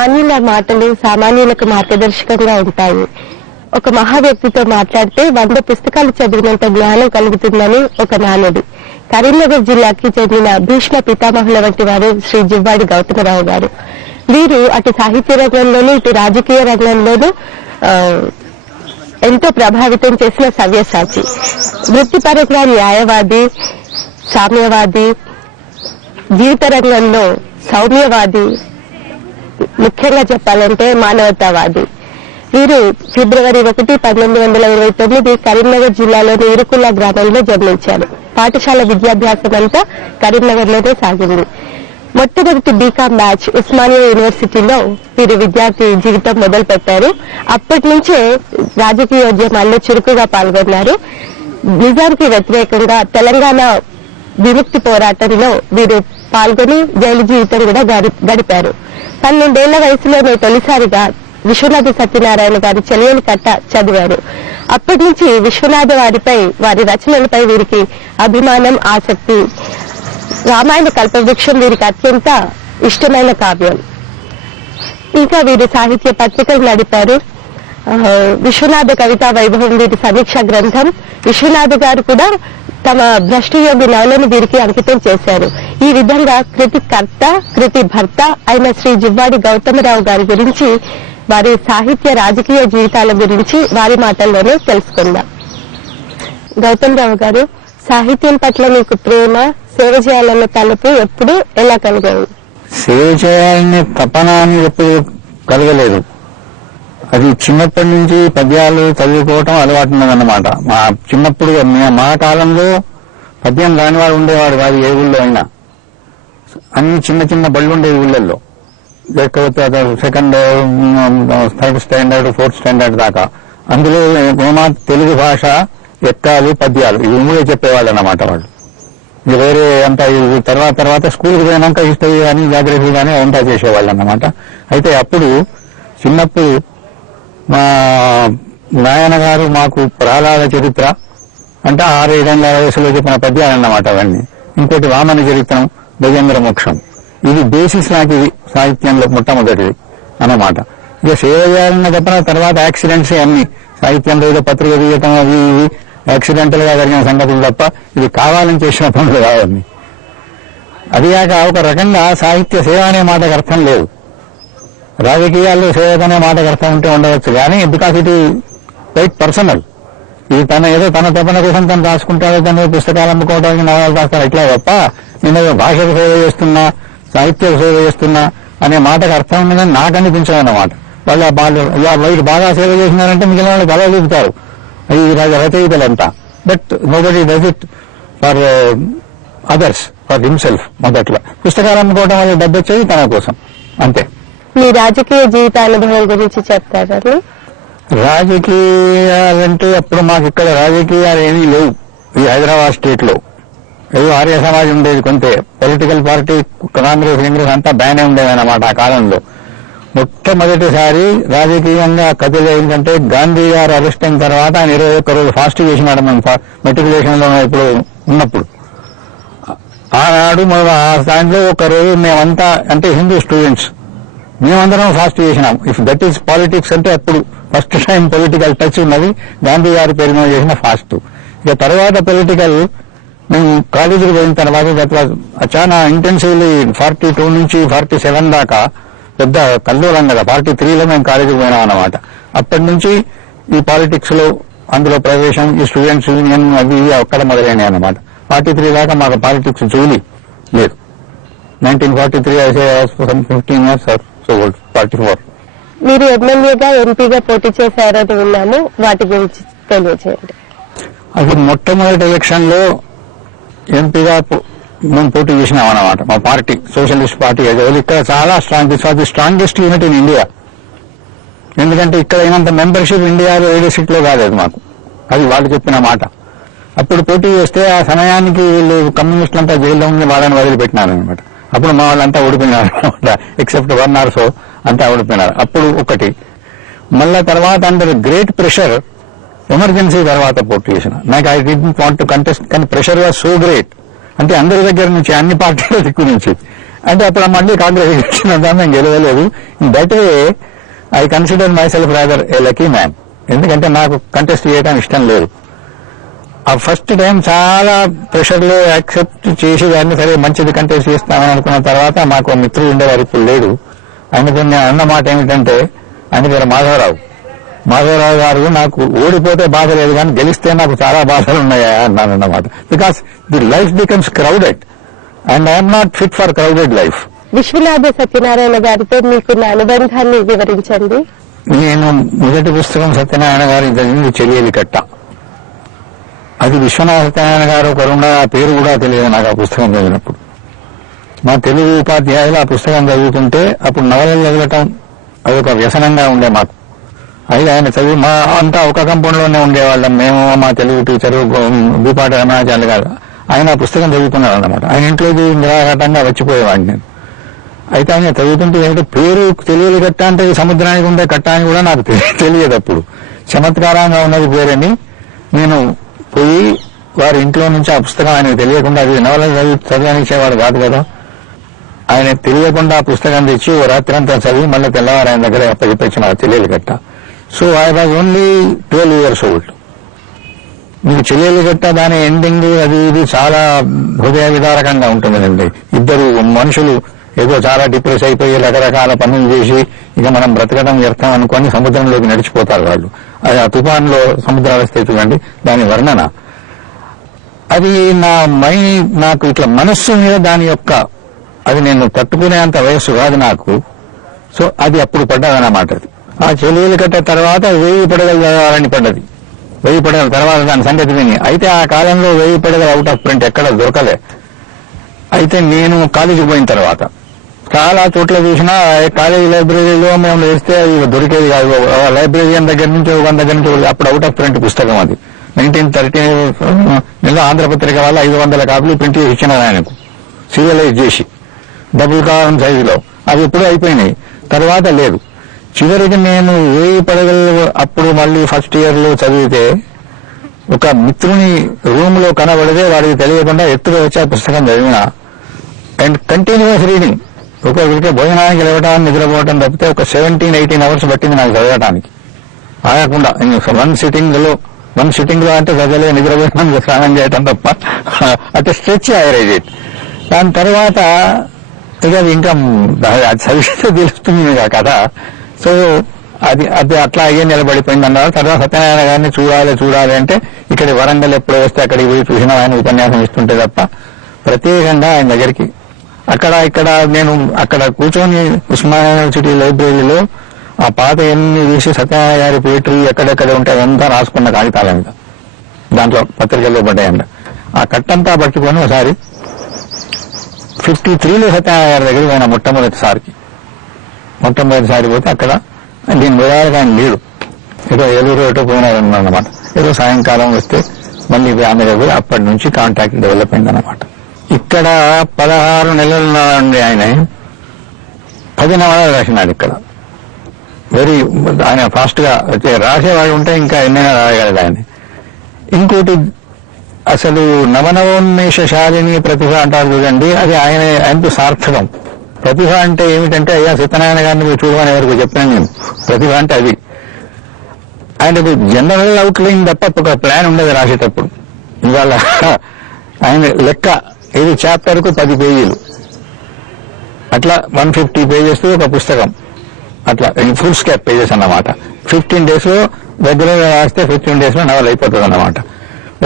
మాన్యుల మాటలు సామాన్యులకు మార్గదర్శకంగా ఉంటాయి. ఒక మహా వ్యక్తితో మాట్లాడితే 100 పుస్తకాలు చదివినంత జ్ఞానం కలుగుతుందని ఒక నానుడి. కరీంనగర్ జిల్లాకి చెందిన భీష్మ పితామహుల వంటి వారు శ్రీ జివ్వాడి గౌతమరావు గారు. వీరు అటు సాహిత్య రంగంలోనూ ఇటు రాజకీయ రంగంలోనూ ఎంతో ప్రభావితం చేసిన సవ్యసాచి. వృత్తిపరంగా న్యాయవాది, సామ్యవాది, జీవిత రంగంలో సౌమ్యవాది, ముఖ్యంగా చెప్పాలంటే మానవతావాది. వీరు ఫిబ్రవరి 1, 1929 కరీంనగర్ జిల్లాలోని ఇరుకుల్ల గ్రామంలో జన్మించారు. పాఠశాల విద్యాభ్యాసం అంతా కరీంనగర్ లోనే సాగింది. మొట్టమొదటి బీకాం బ్యాచ్ ఉస్మానియా యూనివర్సిటీలో వీరు విద్యార్థి జీవితం మొదలు పెట్టారు. అప్పటి నుంచే రాజకీయోద్యమాల్లో చురుకుగా పాల్గొన్నారు. నిజానికి వ్యతిరేకంగా తెలంగాణ విముక్తి పోరాటంలో వీరు పాల్గొని జైలు జీవితం కూడా గడిపారు. 12 ఏళ్ల వయసులోనే తొలిసారిగా విశ్వనాథ సత్యనారాయణ గారి చెలియని కట్ట చదివారు. అప్పటి నుంచి విశ్వనాథ వారి రచనలపై వీరికి అభిమానం, ఆసక్తి. రామాయణ కల్పవృక్షం వీరికి అత్యంత ఇష్టమైన కావ్యం. ఇంకా వీరు సాహిత్య పత్రికలు నడిపారు. విశ్వనాథ కవితా వైభవం వీరి సమీక్ష గ్రంథం. విశ్వనాథ గారు కూడా తమ భ్రష్టయోగి నవలను వీరికి అంకితం చేశారు. ఈ విధంగా కృతి కర్త, కృతి భర్త అయిన శ్రీ జివ్వాడి గౌతమరావు గారి గురించి, వారి సాహిత్య రాజకీయ జీవితాల గురించి వారి మాటల్లోనే తెలుసుకుందాం. గౌతమరావు గారు, సాహిత్యం పట్ల మీకు ప్రేమ, సేవ చేయాలన్న తలుపు ఎప్పుడు ఎలా కలిగాయి? సేవ చేయాలనే తపన అని ఎప్పుడు కలగలేదు. అది చిన్నప్పటి నుంచి పద్యాలు చదువుకోవటం అలవాటు ఉన్నదన్నమాట. మా చిన్నప్పుడు మా కాలంలో పద్యం రానివాడు ఉండేవాడు కాదు. ఏ ఊళ్ళో అయినా అన్ని చిన్న చిన్న బళ్ళు ఉండే ఊళ్ళల్లో, లేకపోతే second, third standard, 4th standard దాకా. అందులో తెలుగు భాష, ఎక్కాలు, పద్యాలు ఇవి మూడే చెప్పేవాళ్ళు అన్నమాట వాళ్ళు. ఇది వేరే అంతా తర్వాత స్కూల్కి పోయినాక హిస్టరీ కానీ జాగ్రఫీ కానీ అంతా చేసేవాళ్ళు అన్నమాట. అయితే అప్పుడు చిన్నప్పుడు మా నాయన గారు మాకు ప్రహ్లాద చరిత్ర అంటే 6-7 ఏళ్ల వయసులో చెప్పిన పద్యాలు అన్నమాట అవన్నీ. ఇంకోటి వామన చరిత్రం, గజేంద్ర మోక్షం. ఇది బేసిస్ నాకు ఇది సాహిత్యంలో మొట్టమొదటిది అన్నమాట. ఇక సేవ చేయాలన్న తప్పన తర్వాత యాక్సిడెంట్స్ అన్ని సాహిత్యంలో ఏదో పత్రిక తీయటం అవి ఇవి యాక్సిడెంటల్ గా జరిగిన సంగతులు తప్ప ఇది కావాలని చేసిన పనులు కావన్నీ. అదిగాక ఒక రకంగా సాహిత్య సేవ అనే మాటకు అర్థం లేదు. రాజకీయాల్లో సేవ అనే మాటకు అర్థం ఉంటే ఉండవచ్చు కానీ బికాస్ ఇట్ క్వైట్ పర్సనల్. ఇది తన తపన కోసం తను రాసుకుంటాడో, తన పుస్తకాలు అమ్ముకోవడానికి నవలు రాస్తాడు ఇట్లా తప్ప నేను భాషకు సేవ చేస్తున్నా, సాహిత్య సేవ చేస్తున్నా అనే మాటకు అర్థం ఉందని నాకు అనిపించదు అన్నమాట. వాళ్ళు బాగా సేవ చేసినారంటే మిగిలిన వాళ్ళు బాగా చూపుతారు ఈ రచయితలంతా. But nobody does it for others, for himself. మొదట్లో పుస్తకాలు అమ్ముకోవడం వల్ల డబ్బు వచ్చేది తన కోసం అంతే. మీ రాజకీయ జీవితానుభవం గురించి చెప్తారు? రాజకీయాలంటే అప్పుడు మాకు ఇక్కడ రాజకీయాలు ఏమీ లేవు. ఈ హైదరాబాద్ స్టేట్ లో ఏదో ఆర్య సమాజం ఉండేది కొంతే. పొలిటికల్ పార్టీ కాంగ్రెస్ అంతా బ్యానే ఉండేదన్నమాట ఆ కాలంలో. మొట్టమొదటిసారి రాజకీయంగా కథలు ఏంటంటే గాంధీ గారు అరెస్ట్ అయిన తర్వాత ఆయన 21 రోజు ఫాస్ట్ చేసినాడు. మనం మెట్రికులేషన్ లో ఇప్పుడు ఉన్నప్పుడు ఆనాడు ఆ దాంట్లో ఒక రోజు మేమంతా అంటే హిందూ స్టూడెంట్స్ మేమందరం ఫాస్ట్ చేసినాం. ఇఫ్ దట్ ఈస్ పాలిటిక్స్ అంటే అప్పుడు ఫస్ట్ టైం పొలిటికల్ టచ్ ఉన్నది గాంధీ గారి పేరు మీద చేసిన ఫాస్ట్. ఇక తర్వాత పొలిటికల్ మేము కాలేజీకి పోయిన తర్వాత చాలా ఇంటెన్సివ్లీ 42 నుంచి 47 దాకా పెద్ద కల్లోలం కదా. 43లో మేము కాలేజీకి పోయినాం అన్నమాట. అప్పటి నుంచి ఈ పాలిటిక్స్ లో అందులో ప్రవేశం, ఈ స్టూడెంట్స్ యూనియన్ అవి అక్కడ మొదలైనాయి అన్నమాట. 43 దాకా మాకు పాలిటిక్స్ జోలి లేదు. 1943 15 years సో 44. మీరు ఎమ్మెల్యేగా, ఎంపీగా పోటీ చేశారని విన్నాము, వాటి గురించి తెలియజేయండి. అది మొట్టమొదటి ఎలక్షన్ లో ఎంపీగా మేము పోటీ చేసినాం అన్నమాట. మా పార్టీ సోషలిస్ట్ పార్టీ ఇక్కడ చాలా strong, the strongest unit in India. ఎందుకంటే ఇక్కడ అయినంత మెంబర్షిప్ ఇండియాలో 7 సీట్లో కాలేదు మాకు. అది వాళ్ళు చెప్పిన మాట. అప్పుడు పోటీ చేస్తే ఆ సమయానికి వీళ్ళు కమ్యూనిస్టులంతా జైల్లో ఉండి వాళ్ళని వదిలిపెట్టినారు అనమాట. అప్పుడు మా వాళ్ళంతా ఓడిపోయినారు అనమాట. ఎక్సెప్ట్ 1 or so అంతా ఓడిపోయినారు. అప్పుడు ఒకటి. మళ్ళా తర్వాత అండర్ గ్రేట్ ప్రెషర్ ఎమర్జెన్సీ తర్వాత పోటీ చేసిన. నాకు I didn't want to contest, కానీ ప్రెషర్ వాజ్ సో గ్రేట్. అంటే అందరి దగ్గర నుంచి, అన్ని పార్టీల దిక్కు నుంచి అంటే అప్పుడు మళ్ళీ కాంగ్రెస్ ఇచ్చిన దాన్ని నేను గెలవలేదు. That way I consider myself rather a lucky man. ఎందుకంటే నాకు కంటెస్ట్ చేయడం ఇష్టం లేదు. ఆ ఫస్ట్ టైం చాలా ప్రెషర్లో యాక్సెప్ట్ చేసి దాన్ని సరే మంచిది కంటెస్ట్ చేస్తామని అనుకున్న తర్వాత మాకు మిత్రుడు ఉండేవారు, ఇప్పుడు లేడు. ఆయనతో నేను అన్న మాట ఏమిటంటే, ఆయన పేరు మాధవరావు గారు, నాకు ఓడిపోతే బాధ లేదు కానీ గెలిస్తే నాకు చాలా బాధలు ఉన్నాయా అన్నాను అన్నమాట. Because the life becomes crowded and I'm not fit for crowded life. Vishwanatha Satyanarayana గారితో మీకున్న అనుబంధాన్ని వివరించండి. నేను మొదటి పుస్తకం సత్యనారాయణ గారి చదివింది చెలియలి కట్ట. అది విశ్వనాథ సత్యనారాయణ గారు ఒకరున్న పేరు కూడా తెలియదు నాకు ఆ పుస్తకం చదివినప్పుడు. మా తెలుగు ఉపాధ్యాయులు ఆ పుస్తకం చదువుతుంటే అప్పుడు నవలలు చదవటం అదొక వ్యసనంగా ఉండే మాకు. అయితే ఆయన చదివి మా అంతా ఒక కంపౌండ్లోనే ఉండేవాళ్ళం మేము, మా తెలుగు టీచరు భూపాటి రమణాచార్య గారు. ఆయన ఆ పుస్తకం చదువుతున్నారు అన్నమాట. ఆయన ఇంట్లోకి నిరాఘాటంగా వచ్చిపోయేవాడిని నేను. అయితే ఆయన చదువుతుంటే ఏమిటో పేరు తెలియని కట్ట అంటే సముద్రానికి ఉండే కట్ట అని కూడా నాకు తెలియదు. అప్పుడు చమత్కారంగా ఉన్నది పేరని నేను పోయి వారి ఇంట్లో నుంచి ఆ పుస్తకం ఆయనకు తెలియకుండా, అది నవల చదవనిచ్చేవాడు కాదు కదా, ఆయన తెలియకుండా ఆ పుస్తకం తెచ్చి ఓ రాత్రంతా చదివి మళ్ళీ తెల్లవారు ఆయన దగ్గర అప్పచెప్పించిన తెలియని కట్ట. So I was only 12 years old. మీకు చెల్లెలు గట్ట దాని ఎండింగ్ అది ఇది చాలా హృదయ విదారకంగా ఉంటుందండి. ఇద్దరు మనుషులు ఏదో చాలా డిప్రెస్ అయిపోయి రకరకాల పనులు చేసి ఇక మనం బ్రతకడం వ్యర్థం అనుకొని సముద్రంలోకి నడిచిపోతారు వాళ్ళు. అది ఆ తుఫాన్లో సముద్రావస్థ చూడండి, దాని వర్ణన. అది నాకు ఇట్లా మనస్సు మీద దాని యొక్క అది నేను తట్టుకునేంత వయస్సు కాదు నాకు. సో అది అప్పుడు పడ్డదన్నమాట. అది ఆ చెల్లెలు కట్ట తర్వాత 1000 పడగలు చదవాలని పడ్డది. 1000 పడగల తర్వాత దాని సంగతి విని. అయితే ఆ కాలంలో 1000 పడగలు అవుట్ ఆఫ్ ప్రింట్ ఎక్కడ దొరకలే. అయితే నేను కాలేజీకి పోయిన తర్వాత చాలా చోట్ల చూసినా కాలేజీ లైబ్రరీలో మేము వేస్తే దొరికేది కాదు. లైబ్రరీయన్ దగ్గర నుంచి ఒక దగ్గర నుంచి అప్పుడు అవుట్ ఆఫ్ ప్రింట్ పుస్తకం అది 1913 ఆంధ్రపత్రిక వల్ల 500 కాపీలు ప్రింట్ చేసి ఇచ్చినారు ఆయనకు, సీరియలైజ్ చేసి డబుల్ కాలం సైజులో. అవి ఎప్పుడూ అయిపోయినాయి, తర్వాత లేదు. చివరికి నేను 1000 పడగలు అప్పుడు మళ్ళీ ఫస్ట్ ఇయర్ లో చదివితే ఒక మిత్రుని రూమ్ లో కనబడితే వాడికి తెలియకుండా ఎత్తుగా వచ్చి ఆ పుస్తకం చదివిన. And continuous reading. ఒక్కొక్కరికి భోజనానికి లేవటానికి నిద్రపోవటం తప్పితే ఒక 17-18 hours పట్టింది నాకు చదవటానికి ఆగకుండా. వన్ సిట్టింగ్ లో అంటే చదవలే, నిద్రపోయినా స్నానం చేయటం తప్ప అటు స్ట్రెచ్ ఐరేజ్ ఇట్. దాని తర్వాత ఇక అది ఇంకా అది చదివిస్తే తెలుస్తుంది కదా. సో అది అట్లా అయ్యే నిలబడిపోయింది అన్నారు. తర్వాత సత్యనారాయణ గారిని చూడాలి అంటే ఇక్కడ వరంగల్ ఎప్పుడు వస్తే అక్కడికి పోయి చూసిన ఆయన ఉపన్యాసం ఇస్తుంటే తప్ప ప్రత్యేకంగా ఆయన దగ్గరికి ఇక్కడ నేను అక్కడ కూర్చొని ఉస్మానియా యూనివర్సిటీ లైబ్రరీలో ఆ పాత ఎన్ని వేసి సత్యనారాయణ గారి పోయిటరీ ఎక్కడెక్కడ ఉంటే అదంతా రాసుకున్న కాగితాల మీద దాంట్లో పత్రికల్లో పడ్డాయంట. ఆ కట్టంతా పట్టుకొని ఒకసారి 53లో సత్యనారాయణ గారి దగ్గరికి పోయిన మొట్టమొదటిసారి పోతే అక్కడ దీని వివరాలుగా ఆయన లేడు, ఏదో ఏలూరు ఏటో పోయినారన్నమాట. ఏదో సాయంకాలం వస్తే మళ్ళీ ఆమె దగ్గర అప్పటి నుంచి కాంటాక్ట్ డెవలప్ అయిందన్నమాట. ఇక్కడ 16 నెలల నుండి ఆయన 10 నవలలు రాసినాడు. ఇక్కడ ఆయన ఫాస్ట్ గా రాసేవాడు ఉంటే ఇంకా ఎన్నైనా రాయగలడు ఆయన. ఇంకోటి అసలు నవనవోన్మేషశాలిని ప్రతిభ అంటారు చూడండి, అది ఆయనకు సార్థకం. ప్రతిభ అంటే ఏమిటంటే అయ్యా సత్యనారాయణ గారిని మీరు చూడమని వరకు చెప్పాను నేను. ప్రతిభ అంటే అది ఆయనకు జనరల్ అవుట్లైన్ తప్ప ఒక ప్లాన్ ఉండేది రాసేటప్పుడు. ఇవాళ ఆయన లెక్క ఇది చాప్టర్ కు 10 పేజీలు, అట్లా 150 pages ఒక పుస్తకం, అట్లా ఫుల్ స్కాప్ పేజెస్ అన్నమాట. 15 days లో రెగ్యులర్ గా రాస్తే 15 days లో నవల అయిపోతుంది అన్నమాట.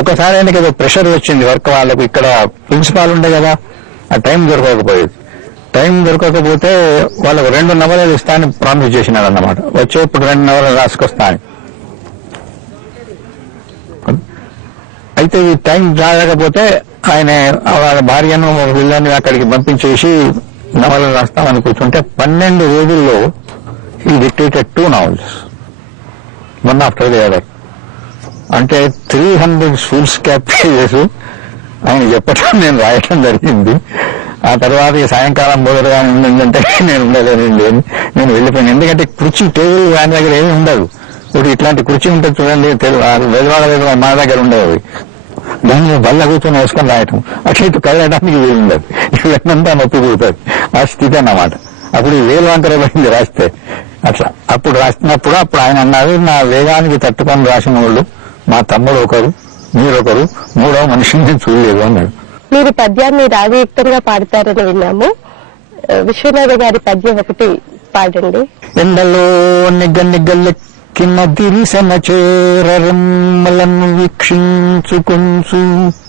ఒకసారి ఆయనకి ఏదో ప్రెషర్ వచ్చింది వర్క్ వాళ్ళకు, ఇక్కడ ప్రిన్సిపాల్ ఉండే కదా, ఆ టైం దొరకకపోయేది. టైం దొరకకపోతే వాళ్ళకు 2 నవలలు ఇస్తానని ప్రామిస్ చేసినాడు అన్నమాట. వచ్చేప్పుడు 2 నవలలు రాసుకొస్తాను. అయితే ఈ టైం రాకపోతే ఆయన వాళ్ళ భార్యను పిల్లల్ని అక్కడికి పంపించేసి నవలలు రాస్తామని కూర్చుంటే 12 రోజుల్లో ఈ dictated 2 novels, one after the other. అంటే 300 ఫుల్ స్కాప్ పేజెస్ ఆయన చెప్పటం నేను రాయటం జరిగింది. ఆ తర్వాత ఈ సాయంకాలం మొదలుగా ఉందంటే నేను ఉండలేనండి, నేను వెళ్ళిపోయాను. ఎందుకంటే కుర్చీ టేబుల్ ఆయన దగ్గర ఏమీ ఉండదు. ఇప్పుడు ఇట్లాంటి కుర్చీ ఉంటుంది చూడండి, వేదవాడ మా దగ్గర ఉండేవి. దాన్ని బల్ల కూర్చొని వేసుకొని రాయటం, అటు ఇటు కదలడానికి వీలుండదు, ఇవన్నంతా నొప్పి పుడుతుంది. ఆ స్థితి అన్నమాట. అప్పుడు వేలు వంకర పడింది రాస్తే. అట్లా అప్పుడు రాసినప్పుడు అప్పుడు ఆయన అన్నారు, నా వేగానికి తట్టుకొని రాసిన వాళ్ళు మా తమ్ముడు ఒకరు, మీరొకరు, మూడో మనిషిని నేను చూడలేదు అన్నాడు. మీరు పద్యాన్ని రాగయుక్తంగా పాడతారని విన్నాము. విశ్వనాథ గారి పద్యం ఒకటి పాడండి. ఎండలో నిగ్గనిగ్గలెక్కిన దిరిసన చేరమ్మలను వీక్షించుకుంచు.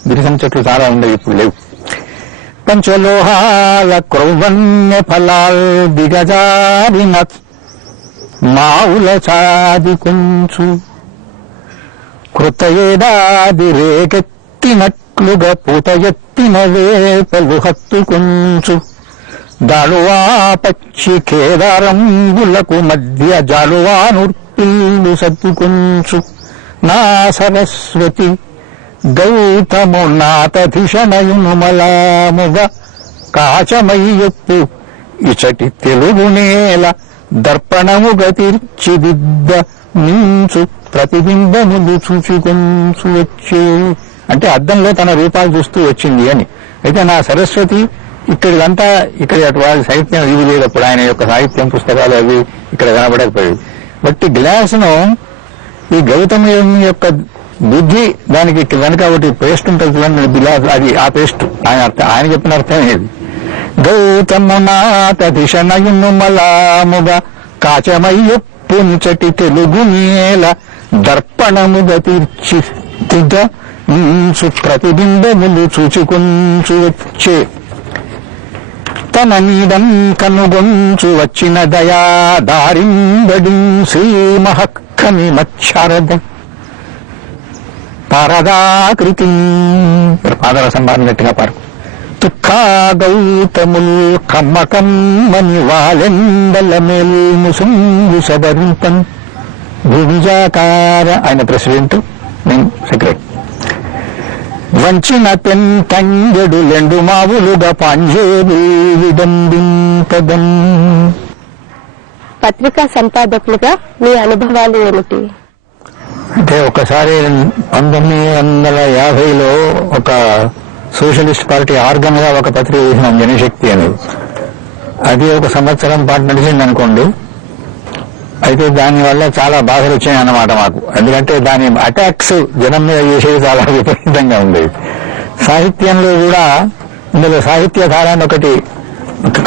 దిరిసన చెట్లు చాలా ఉండేవి, ఇప్పుడు లేవు. పంచలోహాల క్రౌవన్య ఫలాల్ దిగజారిన మావుల చాదికుంచు. కృత ఏడాది రేకెత్తినట్లుగా పూత ఎత్తిన వేపలు హత్తుకుంచు. జాలువా పచ్చి కేదారంబులకు మధ్య జాలువా నుర్పిల్లు సత్తుకుంచు. నా సరస్వతి గౌతము నాతధిషణయునుమలాముగ కాచమయ్యొప్పు ఇచటి తెలుగు నేల దర్పణముగ తీర్చిదిద్ద మించు ప్రతిబింబములు చూచుకొంచు వచ్చే. అంటే అద్దంలో తన రూపాలు చూస్తూ వచ్చింది అని. అయితే నా సరస్వతి ఇక్కడిదంతా ఇక్కడ వాళ్ళ సాహిత్యం ఇది లేదప్పుడు, ఆయన యొక్క సాహిత్యం పుస్తకాలు అవి ఇక్కడ కనబడకపోయేవి. బట్టి గ్లాసును ఈ గౌతమి యొక్క బుద్ధి దానికి వెనక ఒకటి పేస్ట్ ఉంటుంది చూడండి, అది ఆ పేస్ట్. ఆయన చెప్పిన అర్థం ఏది? గౌతమునాతధిషణయునుమలాముగా కాచమయ్యొప్పు నిచటి తెలుగు నేల దర్పణముగా తీర్చిదిద్ద మించు ప్రతిబింబములు చూచుకొంచు వచ్చే. తన నీడం కనుగొంచు వచ్చిన దయా దారింబడి శ్రీ మహక్కని మచ్చారద పారదాకృతి. పాదర సంబారినట్టుగా పారు. తుక్కా గౌతముల్ కమ్మకమ్మని వాలెండల మేల్ ముసుంగు సబరింపన్. భువిజాకార ఆయన ప్రెసిడెంట్, నేను సెక్రటరీ. వంచిన పెంతంగెడు లెండు మావులుగా పాంజేబు విడంబింపదం. పత్రికా సంపాదకులుగా మీ అనుభవాలు ఏమిటి? అంటే ఒకసారి 1950లో ఒక సోషలిస్ట్ పార్టీ ఆర్గన్ గా ఒక పత్రిక వేసిన జనశక్తి అనేది, అది ఒక సంవత్సరం పాటు నడిచింది అనుకోండి. అయితే దానివల్ల చాలా బాధలు వచ్చాయి అన్నమాట మాకు. ఎందుకంటే దాని అటాక్స్ జనం మీద చేసేది చాలా విపరీతంగా ఉండేది. సాహిత్యంలో కూడా ఇందులో సాహిత్యధార అని ఒక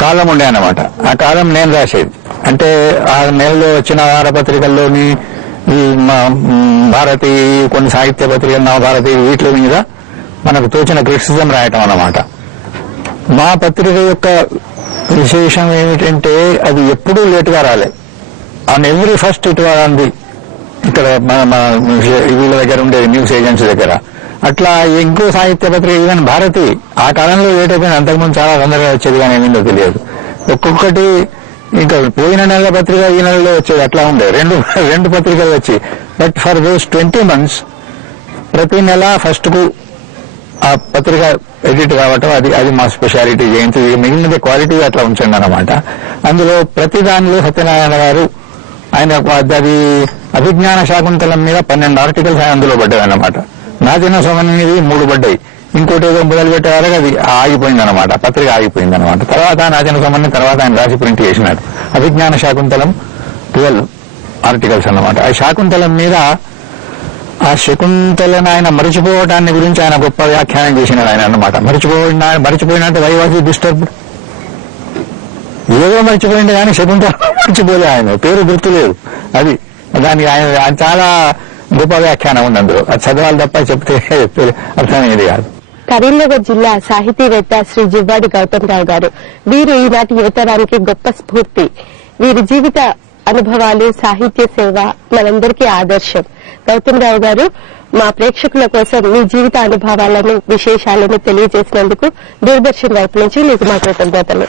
కాలం ఉండే అన్నమాట. ఆ కాలం నేను రాసేది. అంటే ఆ నెలలో వచ్చిన వారపత్రికల్లోని ఈ భారతి, కొన్ని సాహిత్య పత్రికలు, నవభారతి, వీటి మీద మనకు తోచిన క్రిటిసిజం రాయటం అన్నమాట. మా పత్రిక యొక్క విశేషం ఏమిటంటే అది ఎప్పుడూ లేటుగా రాలే. ఆన్ ఎవ్రీ ఫస్ట్ ఇట్ అంది ఇక్కడ వీళ్ళ దగ్గర ఉండేది, న్యూస్ ఏజెన్సీ దగ్గర. అట్లా ఇంకో సాహిత్య పత్రిక ఈవెన్ భారతి ఆ కాలంలో లేట్ అయిపోయింది. అంతకుముందు చాలా తొందరగా వచ్చేది, కానీ ఏమిందో తెలియదు. ఒక్కొక్కటి ఇంకా పోయిన నెల పత్రిక ఈ నెలలో వచ్చేది, అట్లా ఉండే రెండు పత్రికలు వచ్చి. బట్ ఫర్ దోస్ 20 months ప్రతి నెల ఫస్ట్ కు ఆ పత్రిక ఎడిట్ కావటం, అది మా స్పెషాలిటీ. జయంతి మిగిలినది క్వాలిటీ అట్లా ఉంచండి అన్నమాట. అందులో ప్రతి దానిలో సత్యనారాయణ గారు ఆయన అది అభిజ్ఞాన శాకుంతలం మీద 12 ఆర్టికల్స్ అందులో పడ్డాయి అన్నమాట. నాదిన సోమనిది 3 పడ్డాయి. ఇంకోటి ఏదో మొదలు పెట్టే వాళ్ళకి అది ఆగిపోయింది అనమాట, పత్రిక ఆగిపోయింది అనమాట. తర్వాత నాదిన సోమని తర్వాత ఆయన రాసి ప్రింట్ చేసినాడు. అభిజ్ఞాన శాకుంతలం 12 ఆర్టికల్స్ అన్నమాట. ఆ శాకుంతలం మీద ఆ శకుంతలను ఆయన మరిచిపోవటాన్ని గురించి ఆయన గొప్ప వ్యాఖ్యానం చేసినాడు ఆయన అన్నమాట. మరిచిపోయినట్టు వై వాజ్ డిస్టర్బ్డ్, ఏదో మర్చిపోయింది కానీ శకుంతల మర్చిపోలే, ఆయన పేరు గుర్తులేదు. అది దానికి ఆయన చాలా గొప్ప వ్యాఖ్యానం ఉంది అందులో. అది చదవాలి తప్ప చెప్తే అర్థమయ్యేది కాదు. కరీంనగర్ జిల్లా సాహితీవేత్త శ్రీ జివ్వాడి గౌతమరావు గారు, వీరు ఈనాటి యువతరానికి గొప్ప స్ఫూర్తి. వీరి జీవిత అనుభవాలు, సాహిత్య సేవ మనందరికీ ఆదర్శం. గౌతమరావు గారు, మా ప్రేక్షకుల కోసం మీ జీవిత అనుభవాలను, విశేషాలను తెలియజేసినందుకు దూరదర్శన్ వైపు నుంచి మీకు మా కృతజ్ఞతలు.